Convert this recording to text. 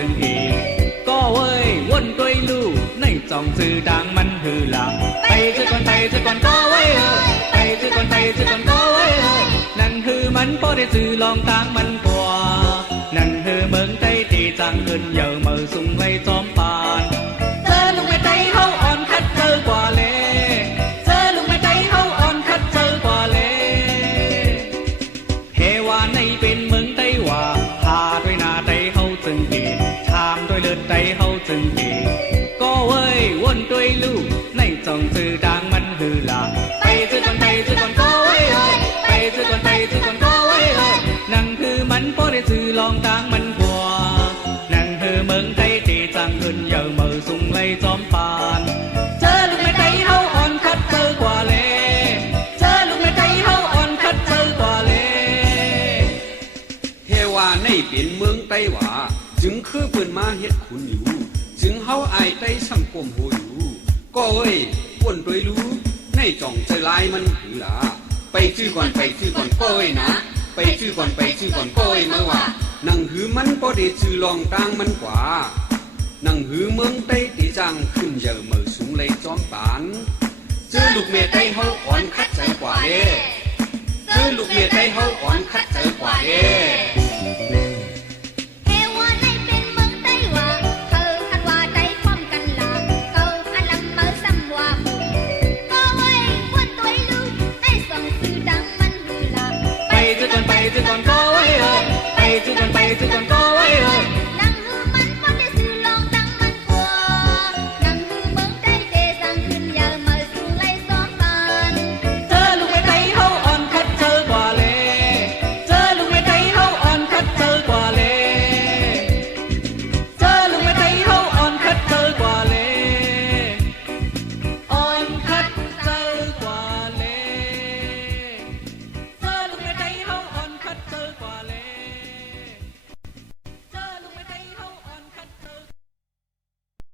จึงอีก็เว้ยวนตัวลู่ในจองจือดังมันหือหลังไปจือก่อนไปจือก่อนก็เว้ยไปจือก่อนไปจือก่อนก็เว้ยนั่นคือมันพอได้จือลองตางมันกว่านั่นคือเมืองไต้ตีจังเงินเยอะมือสุ่งไว้จอมปานเจอลุงไม่ไต้เฮาอ่อนคัดเจอกว่าเลเจอลุงไม่ไต้เฮาอ่อนคัดเจอกว่าเลเฮวาในเป็นเมืองไต้หว่าพาด้วยนาไต้เฮาจึงดีชามด้วยเลือดไต้เฮาจึงดีก็เว้ยวนด้วยลูกในจองจือดังมันหือหลาไปจือก่อนไปจือก่อนก็เว้ยไปจือก่อนไปจือก่อนก็เว้ยนั่งคือมันพอได้จือลองตางมันกว่านั่งคือเมืองไต้ตีจังเงินเยอะมือสุ่งไล่จอมปานเจอลูกไม่ไต้เฮาอ่อนคัดเจอกว่าเลเจอลูกไม่ไต้เฮาอ่อนคัดเจอกว่าเลเฮวาในเป็นเมืองไต้หว่าจึงคือเปิ้นมาเฮ็ดขุนอยู่จึงเฮาอายไต้สังคมโหอยู่ก็เอ้ยป่นโดยรู้ในจ่องใจลายมันหือหลาไปชื่อก่อนไปชื่อก่อนก็เอ้ยนะไปชื่อก่อนไปชื่อก่อนก็เอ้ยมาว่านังหือมันบ่ได้ชื่อลองตางมันกว่านังหือเมืองไต้ตีจังขึ้นเยอะมือสูงเลยจอมปานเจอลูกเมียไต้เฮาอ่อนคัดใจกว่าเด้เจอลูกเมียไต้เฮาอ่อนคัดใจกว่าเด้ไปจือก่อนก็เว้ยไปจือก่อนไปจือก่อนก็